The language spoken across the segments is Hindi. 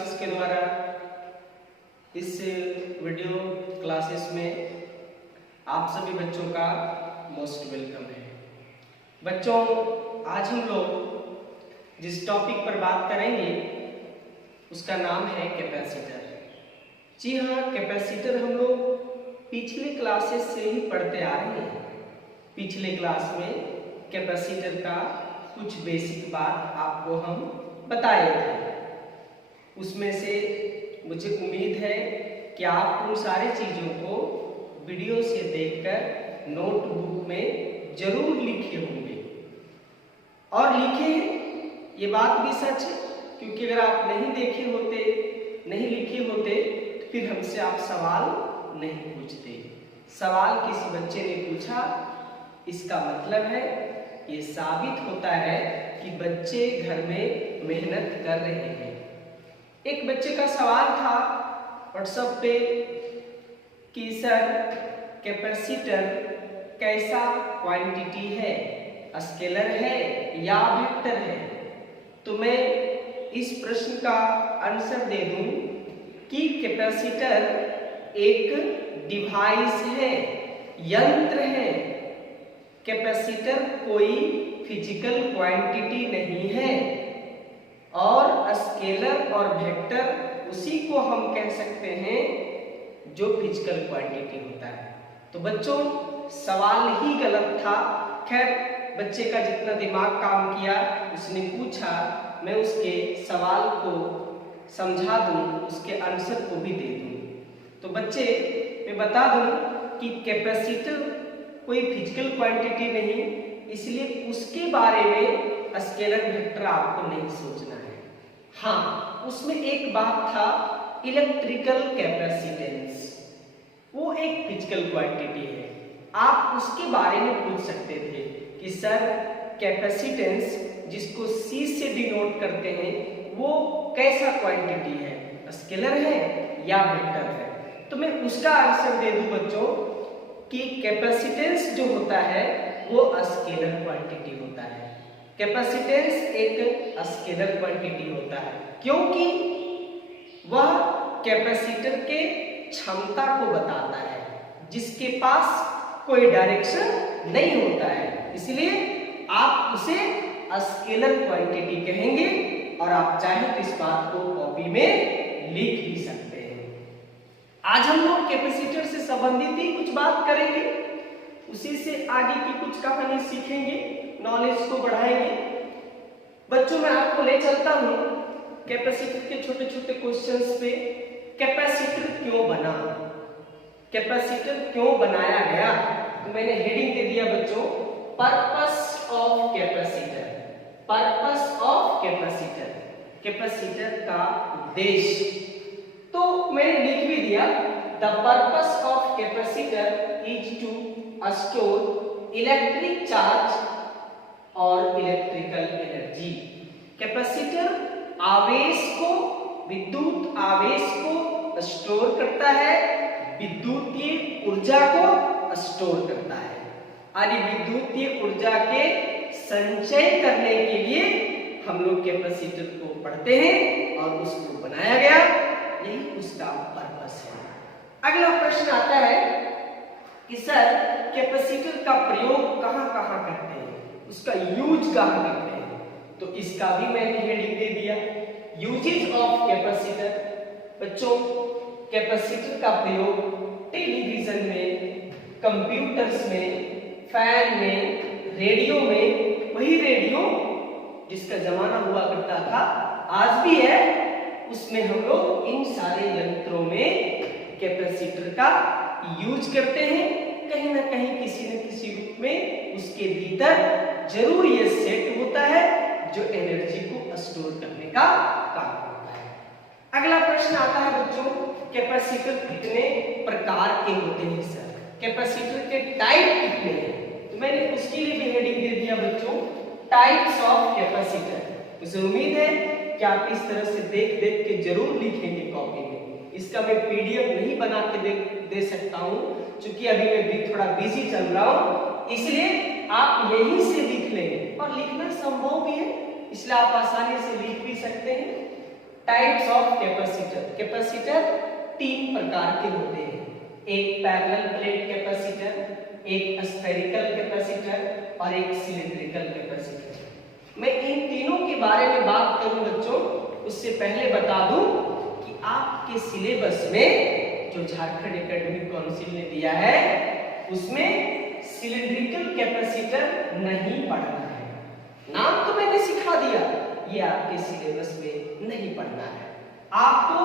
क्लासेस के द्वारा इस वीडियो क्लासेस में आप सभी बच्चों का मोस्ट वेलकम है। बच्चों, आज हम लोग जिस टॉपिक पर बात करेंगे उसका नाम है कैपेसिटर। जी हाँ, कैपेसिटर हम लोग पिछले क्लासेस से ही पढ़ते आ रहे हैं। पिछले क्लास में कैपेसिटर का कुछ बेसिक बात आपको हम बताए थे। उसमें से मुझे उम्मीद है कि आप उन सारी चीज़ों को वीडियो से देखकर नोटबुक में जरूर लिखे होंगे और लिखे हैं। ये बात भी सच है, क्योंकि अगर आप नहीं देखे होते, नहीं लिखे होते तो फिर हमसे आप सवाल नहीं पूछते। सवाल किसी बच्चे ने पूछा, इसका मतलब है ये साबित होता है कि बच्चे घर में मेहनत कर रहे हैं। एक बच्चे का सवाल था व्हाट्सएप पे कि सर कैपेसिटर कैसा क्वांटिटी है, स्केलर है या वेक्टर है। तो मैं इस प्रश्न का आंसर दे दूं कि कैपेसिटर एक डिवाइस है, यंत्र है। कैपेसिटर कोई फिजिकल क्वांटिटी नहीं है और स्केलर और वेक्टर उसी को हम कह सकते हैं जो फिजिकल क्वांटिटी होता है। तो बच्चों, सवाल ही गलत था। खैर, बच्चे का जितना दिमाग काम किया उसने पूछा, मैं उसके सवाल को समझा दूं, उसके आंसर को भी दे दूं। तो बच्चे, मैं बता दूं कि कैपेसिटर कोई फिजिकल क्वांटिटी नहीं, इसलिए उसके बारे में स्केलर वेक्टर आपको नहीं सोचना है। हाँ, उसमें एक बात था, इलेक्ट्रिकल कैपेसिटेंस, वो एक फिजिकल क्वांटिटी है। आप उसके बारे में पूछ सकते थे कि सर कैपेसिटेंस, जिसको C से डिनोट करते हैं, वो कैसा क्वांटिटी है, स्केलर है या वेक्टर है। तो मैं उसका आंसर दे दूं बच्चों कि कैपेसिटेंस जो होता है वो स्केलर क्वांटिटी होता है। कैपेसिटेंस एक स्केलर क्वांटिटी होता है, क्योंकि वह कैपेसिटर के क्षमता को बताता है, जिसके पास कोई डायरेक्शन नहीं होता है, इसलिए आप उसे स्केलर क्वांटिटी कहेंगे। और आप चाहें तो इस बात को कॉपी में लिख भी सकते हैं। आज हम लोग कैपेसिटर से संबंधित ही कुछ बात करेंगे, उसी से आगे की कुछ कहानी सीखेंगे, नॉलेज को बढ़ाएंगे। बच्चों, मैं आपको ले चलता हूं कैपेसिटर के छोटे छोटे क्वेश्चंस पे। कैपेसिटर क्यों बना, कैपेसिटर क्यों बनाया गया, तो मैंने हेडिंग दे दिया बच्चों, purpose of capacitor. Purpose of capacitor, capacitor का उद्देश्य। तो मैंने लिख भी दिया, the purpose of capacitor is to store electric charge और इलेक्ट्रिकल एनर्जी। कैपेसिटर आवेश को, विद्युत आवेश को स्टोर करता है, विद्युतीय ऊर्जा को स्टोर करता है। और विद्युतीय ऊर्जा के संचय करने के लिए हम लोग कैपेसिटर को पढ़ते हैं और उसको बनाया गया, यही उसका पर्पस है। अगला प्रश्न आता है कि सर कैपेसिटर का प्रयोग कहां कहां करते हैं, उसका यूज कहां करते हैं। तो इसका भी मैंने हेडिंग दे दिया, यूजेज ऑफ कैपेसिटर। बच्चों, कैपेसिटर का प्रयोग टेलीविजन में, कंप्यूटर्स में, फैन में, रेडियो में, वही रेडियो जिसका जमाना हुआ करता था, आज भी है, उसमें हम लोग इन सारे यंत्रों में कैपेसिटर का यूज करते हैं। कहीं ना कहीं किसी न किसी रूप में उसके भीतर जरूर ये सेट होता है जो एनर्जी को स्टोर करने का काम करता है। अगला प्रश्न आता है बच्चों, कैपेसिटर कितने प्रकार के होते हैं सर, कैपेसिटर के टाइप कितने हैं। तो मैंने उसके लिए भी हेडिंग दे दिया बच्चों, टाइप्स ऑफ कैपेसिटर। मुझे उम्मीद है कि आप इस तरह से देख देख के जरूर लिखेंगे कॉपी में। इसका मैं पीडीएफ नहीं बना के दे सकता हूं, क्योंकि अभी मैं भी थोड़ा बिजी चल रहा हूं, इसलिए आप यहीं से लिख लें और लिखना संभव भी है, इसलिए आप आसानी से लिख भी सकते हैं। Types of capacitor. कैपेसिटर 3 प्रकार के होते हैं, एक पैरेलल प्लेट कैपेसिटर, एक स्फेरिकल कैपेसिटर और एक सिलिंड्रिकल कैपेसिटर। मैं इन तीनों के बारे में बात करूं बच्चों, उससे पहले बता दूं कि आपके सिलेबस में जो झारखंड एकेडमिक काउंसिल ने दिया है उसमें सिलिंड्रिकल कैपेसिटर नहीं पढ़ना है। नाम तो मैंने सिखा दिया, ये आपके सिलेबस में नहीं पढ़ना है। आपको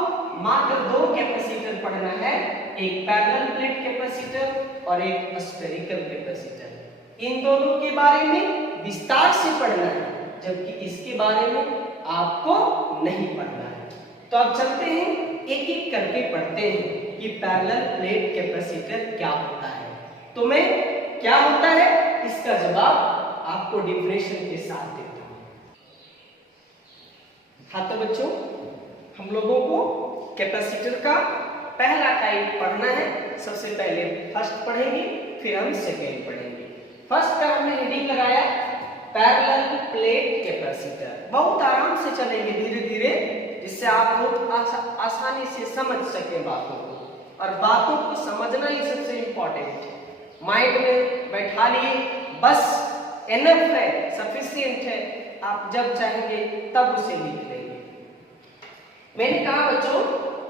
मात्र 2 कैपेसिटर पढ़ना है, एक पैरेलल प्लेट कैपेसिटर और एक स्फेरिकल कैपेसिटर। इन दोनों के बारे में विस्तार से पढ़ना है, जबकि इसके बारे में आपको नहीं पढ़ना है। तो अब चलते हैं, एक एक करके पढ़ते हैं कि पैरेलल प्लेट कैपेसिटर क्या होता है। तो मैं क्या होता है इसका जवाब आपको डिफिनेशन के साथ देता हूं। हाँ तो बच्चों, हम लोगों को कैपेसिटर का पहला टाइप पढ़ना है। सबसे पहले फर्स्ट पढ़ेंगे, फिर हम सेकेंड पढ़ेंगे। फर्स्ट का हमने हेडिंग लगाया पैरेलल प्लेट कैपेसिटर। बहुत आराम से चलेंगे धीरे धीरे, जिससे आप लोग आसानी से समझ सके बातों को, और बातों को समझना ही सबसे इंपॉर्टेंट है। माइंड में बैठा लिए बस, एनफ है, सफिशिएंट है। आप जब चाहेंगे तब उसे लिख लेंगे। मैंने कहा बच्चों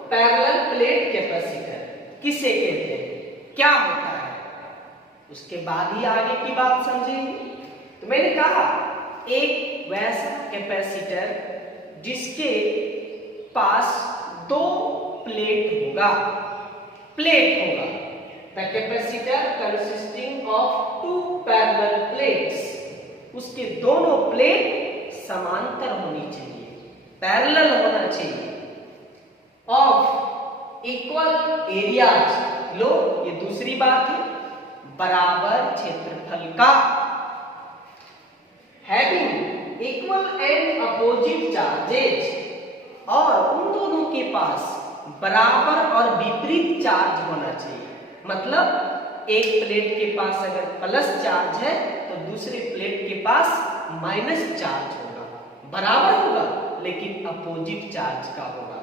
पैरेलल प्लेट कैपेसिटर किसे कहते हैं, क्या होता है, उसके बाद ही आगे की बात समझेंगे। तो मैंने कहा एक वैसा कैपेसिटर जिसके पास 2 प्लेट होगा, the capacitor consisting of 2 parallel plates. उसके दोनों प्लेट समांतर होनी चाहिए, पैरेलल होना चाहिए, ऑफ इक्वल एरियाज। लो ये दूसरी बात है, बराबर क्षेत्रफल का, having equal and opposite charges, और उन दोनों के पास बराबर और विपरीत चार्ज होना चाहिए। मतलब एक प्लेट के पास अगर प्लस चार्ज है तो दूसरे प्लेट के पास माइनस चार्ज होगा, बराबर होगा लेकिन अपोजिट चार्ज का होगा।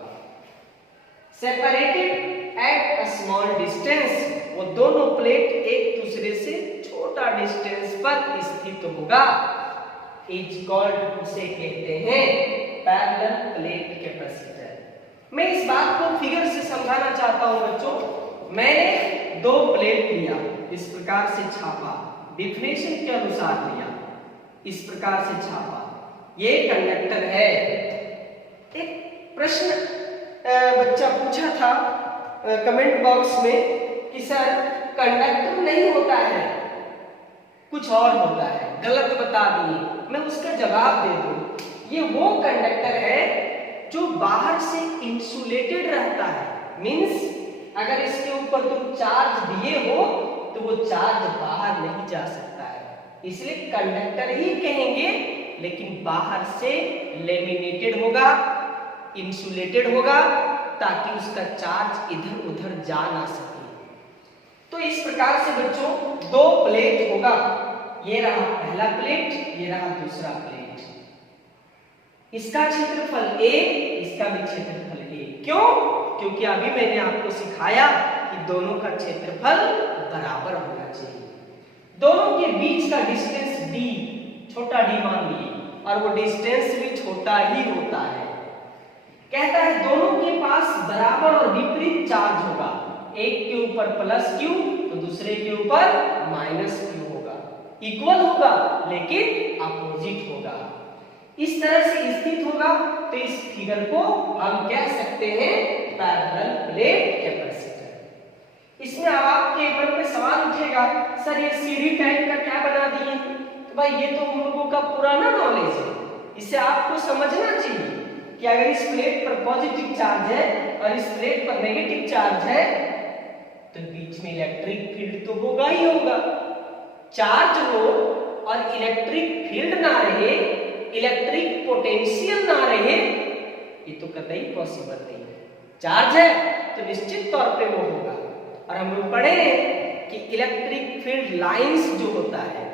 Separated at a small distance, वो दोनों प्लेट एक दूसरे से छोटा डिस्टेंस पर स्थित होगा, इज कॉल्ड, उसे कहते हैं पैरेलल प्लेट कैपेसिटर। मैं इस बात को फिगर से समझाना चाहता हूं बच्चों। मैंने 2 प्लेट लिया, इस प्रकार से छापा, डिफिनेशन के अनुसार लिया, इस प्रकार से छापा, ये कंडक्टर है। एक प्रश्न बच्चा पूछा था कमेंट बॉक्स में कि सर कंडक्टर नहीं होता है, कुछ और होता है, गलत बता दिए। मैं उसका जवाब दे दूं, ये वो कंडक्टर है जो बाहर से इंसुलेटेड रहता है। मींस अगर इसके ऊपर तुम चार्ज दिए हो तो वो चार्ज बाहर नहीं जा सकता है, इसलिए कंडक्टर ही कहेंगे, लेकिन बाहर से लेमिनेटेड होगा, इंसुलेटेड होगा, ताकि उसका चार्ज इधर उधर जा ना सके। तो इस प्रकार से बच्चों 2 प्लेट होगा, ये रहा पहला प्लेट, ये रहा दूसरा प्लेट। इसका क्षेत्रफल A, इसका भी क्षेत्रफल A। क्यों? क्योंकि अभी मैंने आपको सिखाया कि दोनों का क्षेत्रफल बराबर होना चाहिए। दोनों के बीच का डिस्टेंस D, छोटा d मान लिए, और वो डिस्टेंस भी छोटा ही होता है। कहता है दोनों के पास बराबर और विपरीत चार्ज होगा, एक के ऊपर प्लस Q तो दूसरे के ऊपर माइनस Q होगा, इक्वल होगा लेकिन अपोजिट होगा। इस तरह से स्थित होगा, तो इस फिगर को हम कह सकते हैं पैरेलल प्लेट कैपेसिटर। इसमें अब आपके मन में सवाल उठेगा, सर ये सीढ़ी टाइप का क्या बना दिए? तो भाई ये तो हम लोगों का पुराना नॉलेज है, इसे आपको समझना चाहिए कि अगर इस प्लेट पर पॉजिटिव चार्ज है और इस प्लेट पर नेगेटिव चार्ज है तो बीच में इलेक्ट्रिक फील्ड तो होगा ही होगा। चार्ज हो और इलेक्ट्रिक फील्ड ना रहे, इलेक्ट्रिक पोटेंशियल ना रहे, ये तो कतई पॉसिबल नहीं है। चार्ज है तो निश्चित तौर पे वो होगा। और हम लोग पढ़े कि इलेक्ट्रिक फील्ड लाइंस जो होता है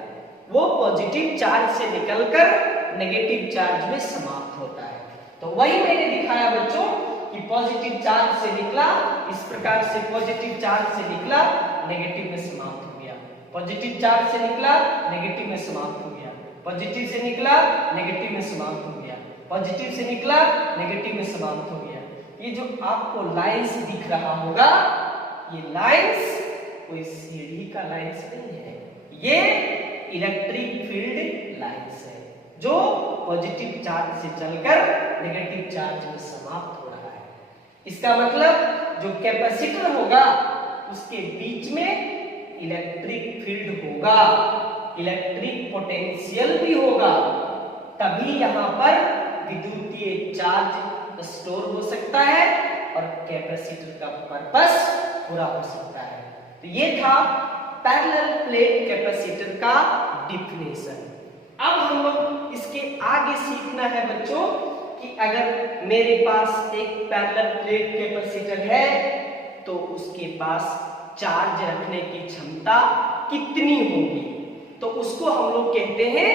वो पॉजिटिव चार्ज से निकलकर नेगेटिव चार्ज में समाप्त होता है। तो वही मैंने दिखाया बच्चों कि पॉजिटिव चार्ज से निकला, इस प्रकार से पॉजिटिव चार्ज से निकला, नेगेटिव में समाप्त हो गया। पॉजिटिव चार्ज से निकला, नेगेटिव में समाप्त हो गया। पॉजिटिव से निकला, नेगेटिव में समाप्त हो गया। पॉजिटिव से निकला, नेगेटिव में समाप्त हो गया। ये जो आपको लाइंस दिख रहा होगा, ये लाइंस कोई सीढ़ी का लाइंस नहीं है, ये इलेक्ट्रिक फील्ड लाइंस है जो पॉजिटिव चार्ज से चलकर नेगेटिव चार्ज में समाप्त हो रहा है। इसका मतलब जो कैपेसिटर होगा उसके बीच में इलेक्ट्रिक फील्ड होगा, इलेक्ट्रिक पोटेंशियल भी होगा, तभी यहां पर विद्युतीय चार्ज स्टोर हो सकता है और कैपेसिटर का पर्पस पूरा हो सकता है। तो ये था पैरेलल प्लेट कैपेसिटर का डिफिनेशन। अब हम लोग इसके आगे सीखना है बच्चों कि अगर मेरे पास एक पैरेलल प्लेट कैपेसिटर है तो उसके पास चार्ज रखने की क्षमता कितनी होगी, तो उसको हम लोग कहते हैं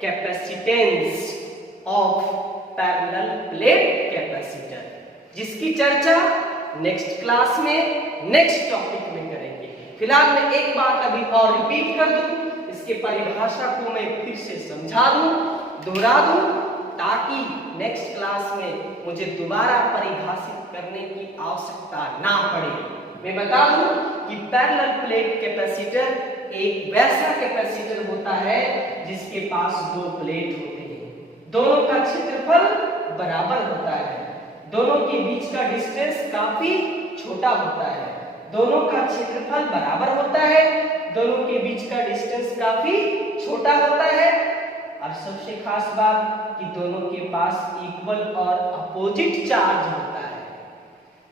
capacitance of parallel plate capacitor, जिसकी चर्चा नेक्स्ट क्लास में नेक्स्ट टॉपिक में करेंगे। फिलहाल मैं एक बात अभी और रिपीट कर दूं, इसके परिभाषा को मैं फिर से समझा दूं, दोहरा दूं, ताकि नेक्स्ट क्लास में मुझे दोबारा परिभाषित करने की आवश्यकता ना पड़े। मैं बता दूं कि पैरेलल प्लेट कैपेसिटर एक वैसा कैपेसिटर होता है जिसके पास दो प्लेट होते हैं, दोनों का क्षेत्रफल बराबर होता है, दोनों के बीच का डिस्टेंस काफी छोटा होता है, दोनों का क्षेत्रफल बराबर होता है, दोनों के बीच का डिस्टेंस काफी छोटा होता है, और सबसे खास बात कि दोनों के पास इक्वल और अपोजिट चार्ज होता है।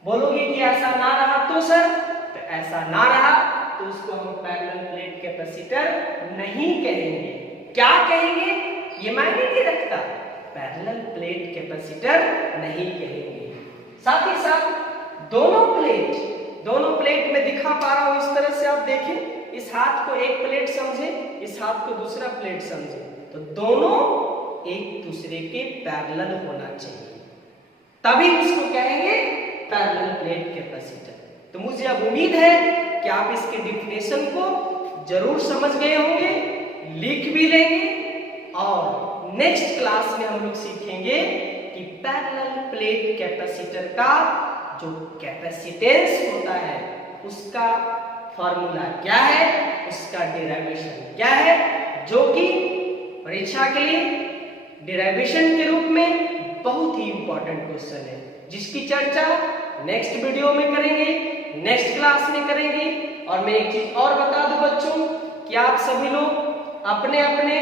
बोलोगे कि ऐसा ना रहा तो सर, तो ऐसा ना रहा तो उसको हम पैरेलल प्लेट कैपेसिटर नहीं कहेंगे। क्या कहेंगे ये मायने नहीं रखता, पैरेलल प्लेट कैपेसिटर नहीं कहेंगे। साथ ही साथ दोनों प्लेट में दिखा पा रहा हूं, इस तरह से आप देखें, इस हाथ को एक प्लेट समझे, इस हाथ को दूसरा प्लेट समझे, तो दोनों एक दूसरे के पैरेलल होना चाहिए, तभी उसको कहेंगे पैरेलल प्लेट कैपेसिटर। तो मुझे अब उम्मीद है कि आप इसके डिफिनेशन को जरूर समझ गए होंगे, लिख भी लेंगे, और नेक्स्ट क्लास में हम लोग सीखेंगे कि पैरेलल प्लेट कैपेसिटर का जो कैपेसिटेंस होता है उसका फॉर्मूला क्या है, उसका डेरिवेशन क्या है, जो कि परीक्षा के लिए डेरिवेशन के रूप में बहुत ही इंपॉर्टेंट क्वेश्चन है, जिसकी चर्चा नेक्स्ट वीडियो में करेंगे, नेक्स्ट क्लास में करेंगे। और मैं एक चीज और बता दूं बच्चों कि आप सभी लोग अपने अपने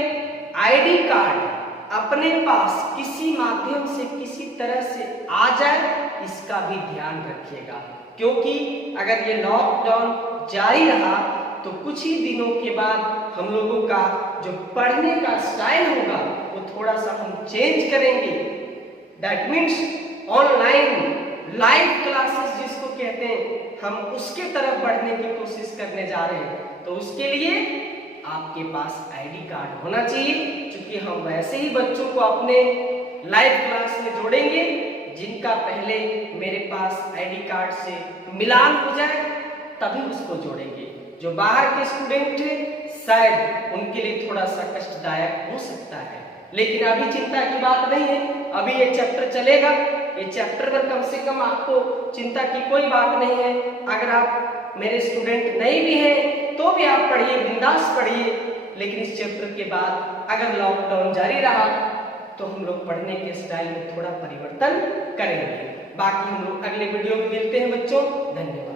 आईडी कार्ड अपने पास किसी माध्यम से किसी तरह से आ जाए, इसका भी ध्यान रखिएगा, क्योंकि अगर ये लॉकडाउन जारी रहा तो कुछ ही दिनों के बाद हम लोगों का जो पढ़ने का स्टाइल होगा वो थोड़ा सा हम चेंज करेंगे। That means online live classes जिसको कहते हैं, हम उसके तरफ बढ़ने की कोशिश करने जा रहे हैं। तो उसके लिए आपके पास आईडी कार्ड होना चाहिए, क्योंकि हम वैसे ही बच्चों को अपने लाइव क्लास में जोड़ेंगे जिनका पहले मेरे पास आईडी कार्ड से मिलान हो जाए, तभी उसको जोड़ेंगे। जो बाहर के स्टूडेंट हैं शायद उनके लिए थोड़ा सा कष्टदायक हो सकता है, लेकिन अभी चिंता की बात नहीं है, अभी ये चैप्टर चलेगा, ये चैप्टर पर कम से कम आपको चिंता की कोई बात नहीं है। अगर आप मेरे स्टूडेंट नहीं भी हैं तो भी आप पढ़िए, बिंदास पढ़िए, लेकिन इस चैप्टर के बाद अगर लॉकडाउन जारी रहा तो हम लोग पढ़ने के स्टाइल में थोड़ा परिवर्तन करेंगे। बाकी हम लोग अगले वीडियो में मिलते हैं बच्चों, धन्यवाद।